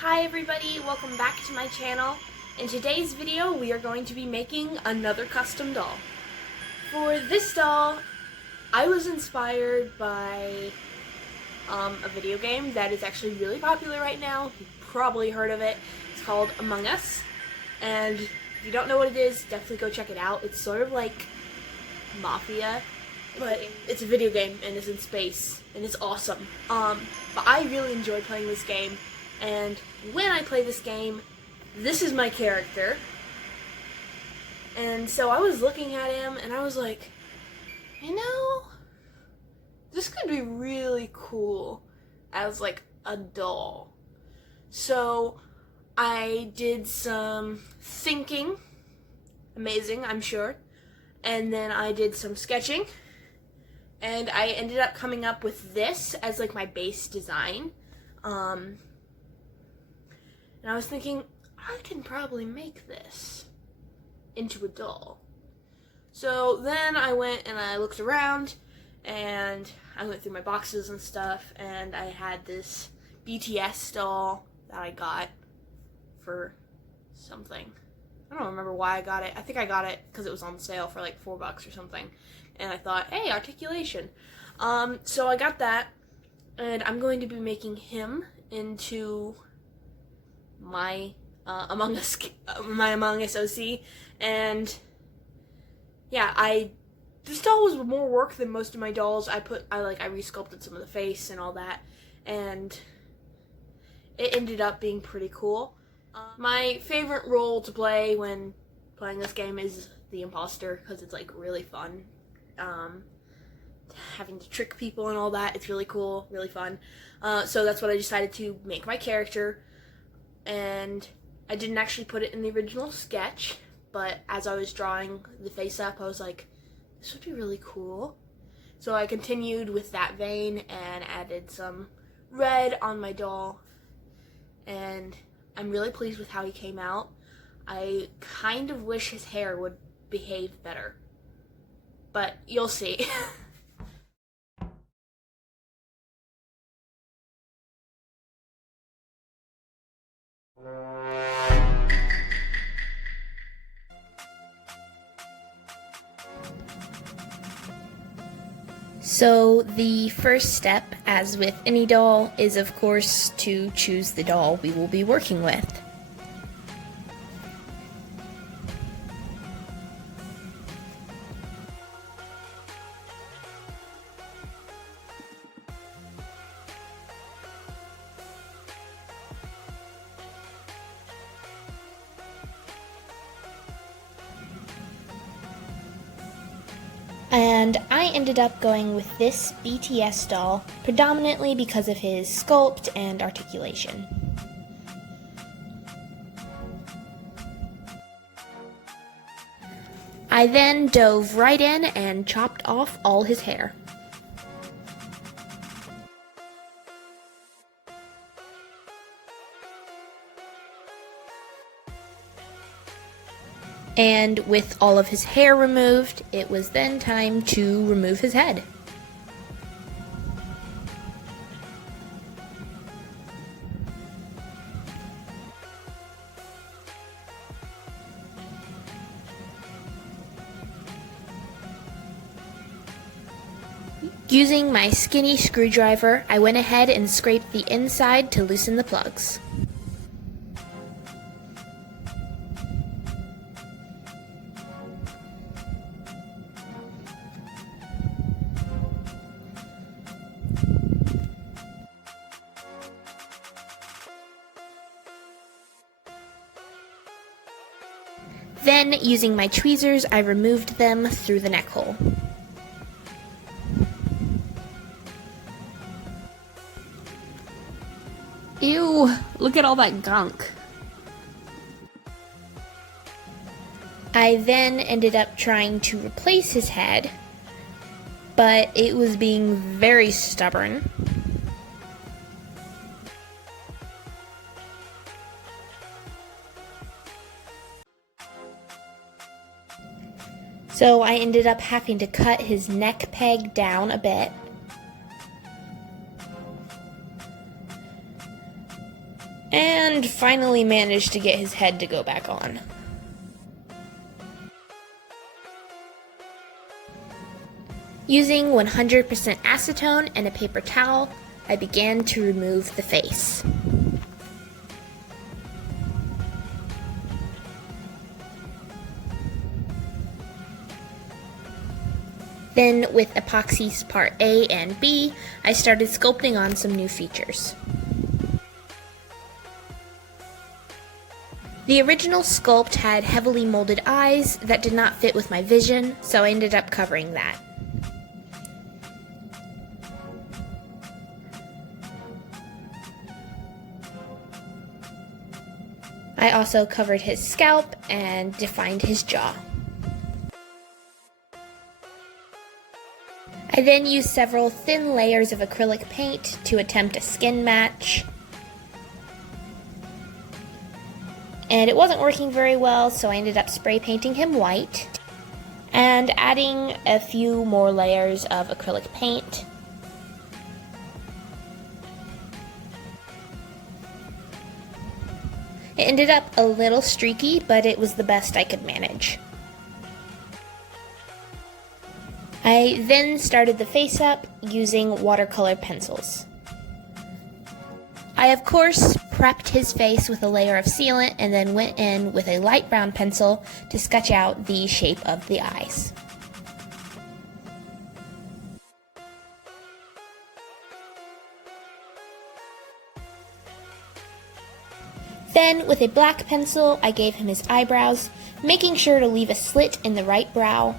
Hi everybody, welcome back to my channel. In today's video we are going to be making another custom doll. For this doll, I was inspired by a video game that is actually really popular right now. You've probably heard of it. It's called Among Us. And if you don't know what it is, definitely go check it out. It's sort of like Mafia, but it's a video game and it's in space and it's awesome. But I really enjoy playing this game. And when I play this game, this is my character. And so I was looking at him and I was like, you know, this could be really cool as like a doll. So I did some thinking, amazing I'm sure, and then I did some sketching, and I ended up coming up with this as like my base design. And I was thinking, I can probably make this into a doll. So then I went and I looked around and I went through my boxes and stuff, and I had this BTS doll that I got for something. I don't remember why I got it. I think I got it because it was on sale for like $4 or something. And I thought, hey, articulation. So I got that, and I'm going to be making him into my Among Us OC, and yeah, this doll was more work than most of my dolls. I resculpted some of the face and all that, and it ended up being pretty cool. My favorite role to play when playing this game is the imposter, because it's like really fun. Having to trick people and all that, it's really cool, really fun. So that's what I decided to make my character. And I didn't actually put it in the original sketch, but as I was drawing the face up, I was like, this would be really cool. So I continued with that vein and added some red on my doll, and I'm really pleased with how he came out. I kind of wish his hair would behave better, but you'll see. So the first step, as with any doll, is of course to choose the doll we will be working with. And I ended up going with this BTS doll, predominantly because of his sculpt and articulation. I then dove right in and chopped off all his hair. And with all of his hair removed, it was then time to remove his head. Using my skinny screwdriver, I went ahead and scraped the inside to loosen the plugs. Then, using my tweezers, I removed them through the neck hole. Ew, look at all that gunk. I then ended up trying to replace his head, but it was being very stubborn. So I ended up having to cut his neck peg down a bit. and finally managed to get his head to go back on. Using 100% acetone and a paper towel, I began to remove the face. Then, with epoxies part A and B, I started sculpting on some new features. The original sculpt had heavily molded eyes that did not fit with my vision, so I ended up covering that. I also covered his scalp and defined his jaw. I then used several thin layers of acrylic paint to attempt a skin match. And it wasn't working very well, so I ended up spray painting him white and adding a few more layers of acrylic paint. It ended up a little streaky, but it was the best I could manage. I then started the face up using watercolor pencils. I of course prepped his face with a layer of sealant and then went in with a light brown pencil to sketch out the shape of the eyes. Then, with a black pencil, I gave him his eyebrows, making sure to leave a slit in the right brow,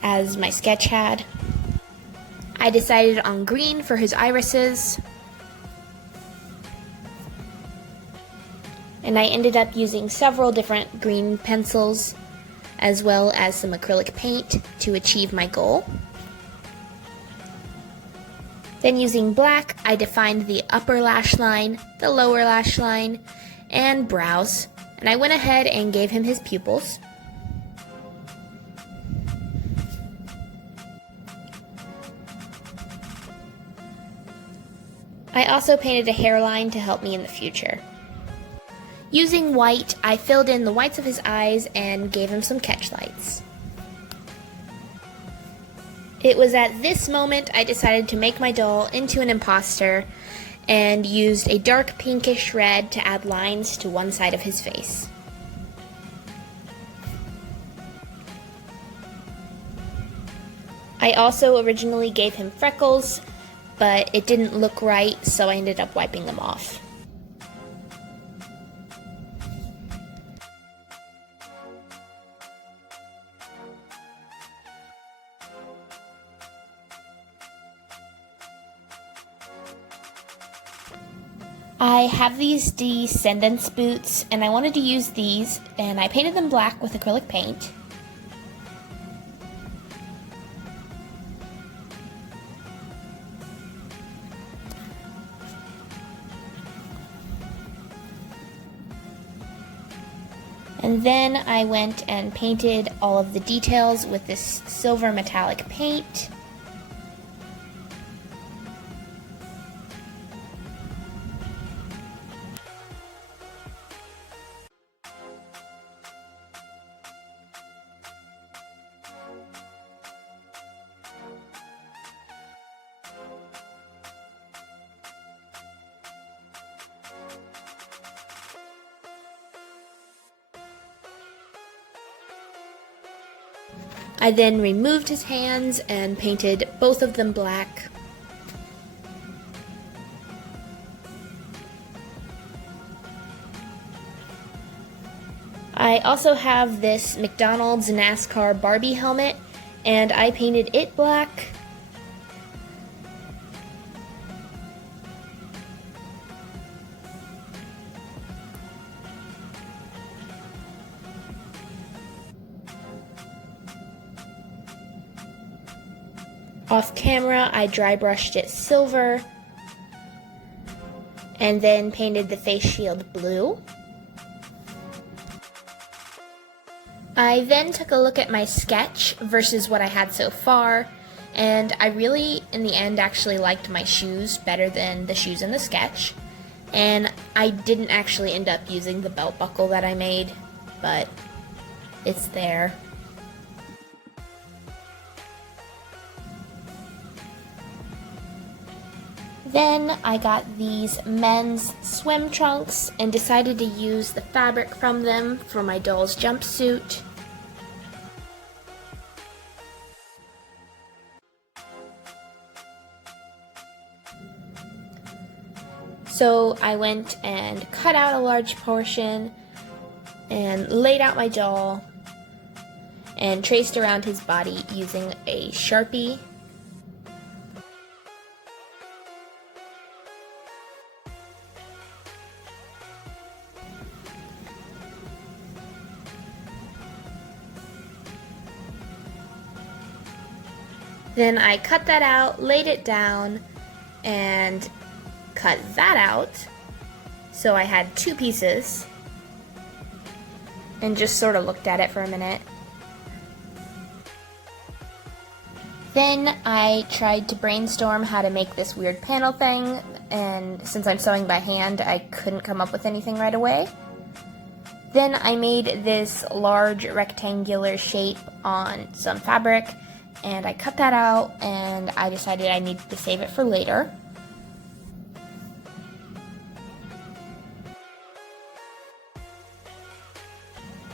as my sketch had. I decided on green for his irises, and I ended up using several different green pencils, as well as some acrylic paint to achieve my goal. Then using black, I defined the upper lash line, the lower lash line, and brows, and I went ahead and gave him his pupils. I also painted a hairline to help me in the future. Using white, I filled in the whites of his eyes and gave him some catch lights. It was at this moment I decided to make my doll into an imposter and used a dark pinkish red to add lines to one side of his face. I also originally gave him freckles, but it didn't look right, so I ended up wiping them off. I have these Descendants boots, and I wanted to use these, and I painted them black with acrylic paint. And then I went and painted all of the details with this silver metallic paint. I then removed his hands and painted both of them black. I also have this McDonald's NASCAR Barbie helmet, and I painted it black. Off camera, I dry brushed it silver and then painted the face shield blue. I then took a look at my sketch versus what I had so far, and I really, in the end, actually liked my shoes better than the shoes in the sketch. And I didn't actually end up using the belt buckle that I made, but it's there. Then I got these men's swim trunks and decided to use the fabric from them for my doll's jumpsuit. So I went and cut out a large portion and laid out my doll and traced around his body using a Sharpie. Then I cut that out, laid it down, and cut that out. So I had two pieces and just sort of looked at it for a minute. Then I tried to brainstorm how to make this weird panel thing, and since I'm sewing by hand, I couldn't come up with anything right away. Then I made this large rectangular shape on some fabric, and I cut that out, and I decided I needed to save it for later.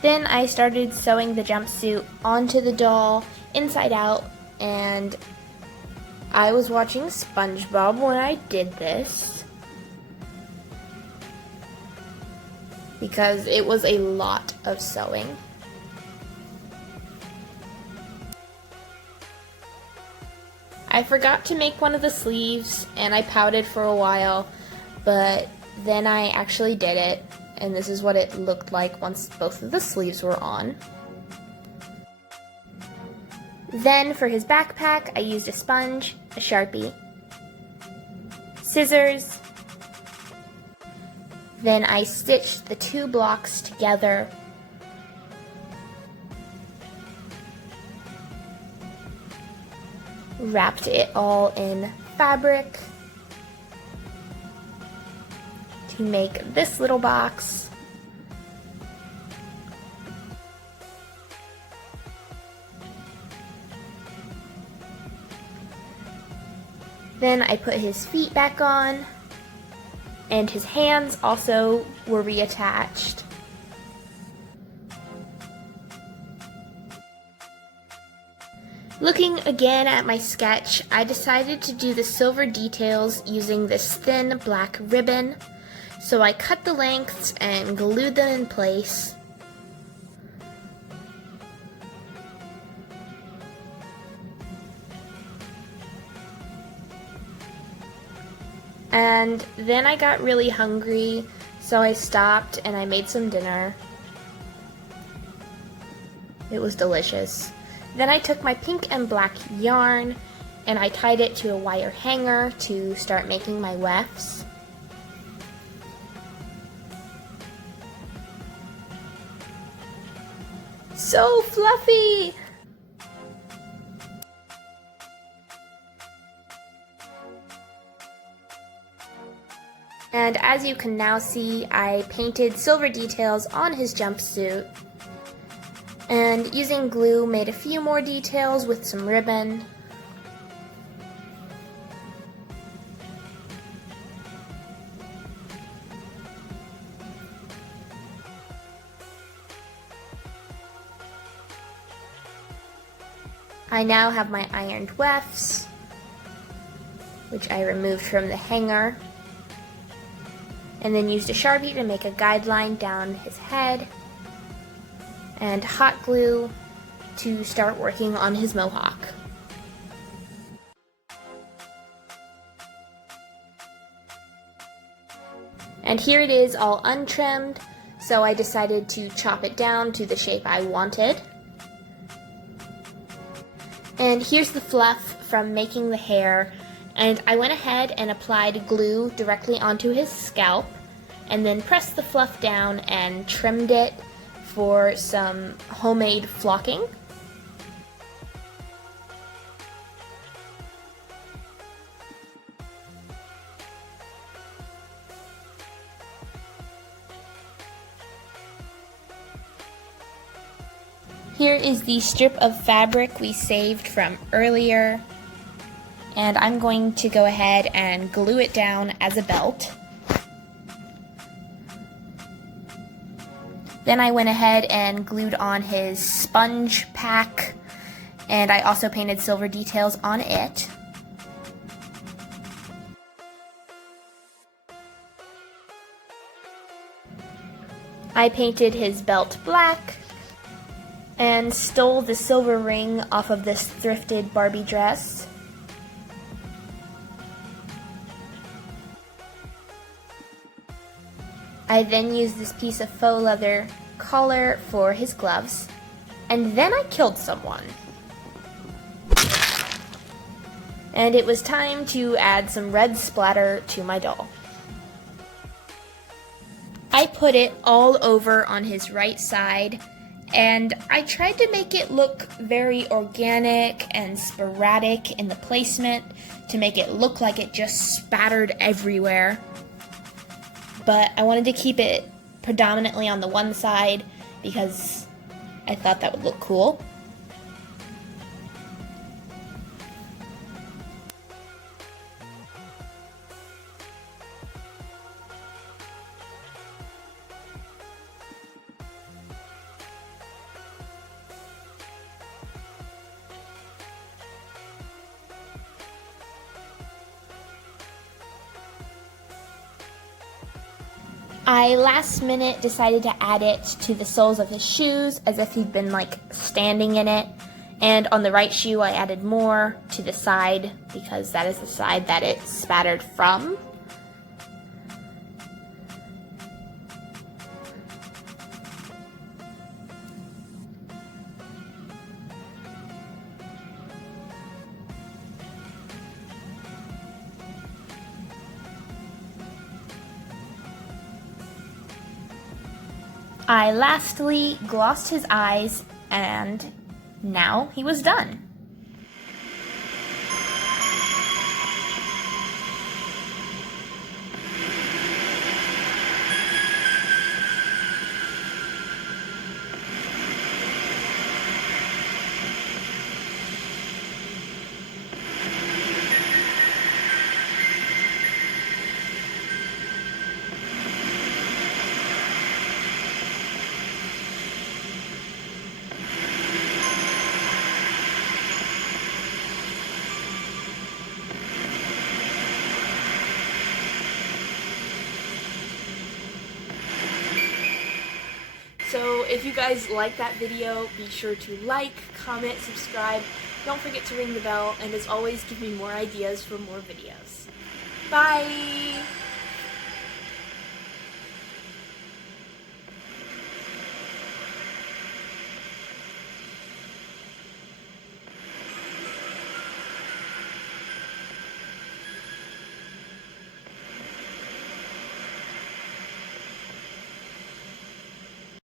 Then I started sewing the jumpsuit onto the doll, inside out, and I was watching SpongeBob when I did this, because it was a lot of sewing. I forgot to make one of the sleeves, and I pouted for a while, but then I actually did it, and this is what it looked like once both of the sleeves were on. Then for his backpack, I used a sponge, a Sharpie, scissors. Then I stitched the two blocks together. Wrapped it all in fabric to make this little box. Then I put his feet back on, and his hands also were reattached. Looking again at my sketch, I decided to do the silver details using this thin black ribbon. So I cut the lengths and glued them in place. And then I got really hungry, so I stopped and I made some dinner. It was delicious. Then I took my pink and black yarn and I tied it to a wire hanger to start making my wefts. So fluffy! And as you can now see, I painted silver details on his jumpsuit. And using glue, made a few more details with some ribbon. I now have my ironed wefts, which I removed from the hanger, and then used a Sharpie to make a guideline down his head, and hot glue to start working on his mohawk. And here it is all untrimmed, so I decided to chop it down to the shape I wanted. And here's the fluff from making the hair, and I went ahead and applied glue directly onto his scalp, and then pressed the fluff down and trimmed it for some homemade flocking. Here is the strip of fabric we saved from earlier, and I'm going to go ahead and glue it down as a belt. Then I went ahead and glued on his sponge pack, and I also painted silver details on it. I painted his belt black and stole the silver ring off of this thrifted Barbie dress. I then used this piece of faux leather collar for his gloves, and then I killed someone. And it was time to add some red splatter to my doll. I put it all over on his right side, and I tried to make it look very organic and sporadic in the placement to make it look like it just spattered everywhere. But I wanted to keep it predominantly on the one side because I thought that would look cool. I last minute decided to add it to the soles of his shoes as if he'd been like standing in it, and on the right shoe I added more to the side because that is the side that it spattered from. I lastly glossed his eyes, and now he was done. So if you guys like that video, be sure to like, comment, subscribe. Don't forget to ring the bell, and as always, give me more ideas for more videos. Bye!